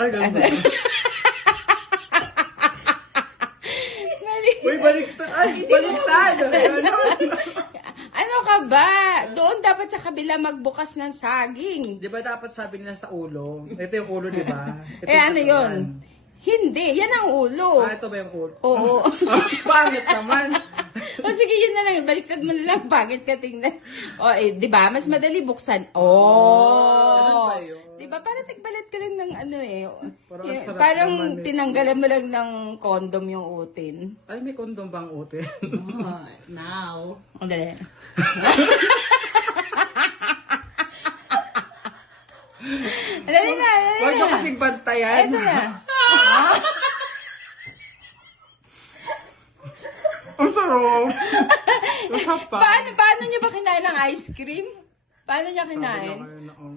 Ay. Mali. Uy, baliktad. Ay, baliktad. Ano? Ano ka ba? Doon dapat sa kabila magbukas ng saging. Di ba dapat sabi nila sa ulo? Ito yung ulo, di ba? Ito Eh ano yun? Hindi, yan ang ulo. Ah, ito ba yung ulo? Oo. Pangit naman. o sige, yun na lang. Baliktad mo na lang. Bakit ka tingnan? O, eh, di ba? Mas madali buksan. Oh! Lang ng ano eh. Parang Yung- ang sarap parang naman eh. tinanggalan mo lang ng condom yung utin. Ay, may kondom bang ute? Oh, now. Ang dali. Dali na, dali Huwag nyo na. kasing bantayan. Ito na. Ang sarap. Sarap pa. Paano, paano niya ba kinain ng ice cream? Paano niya Sabi kinain? na kayo na, oh.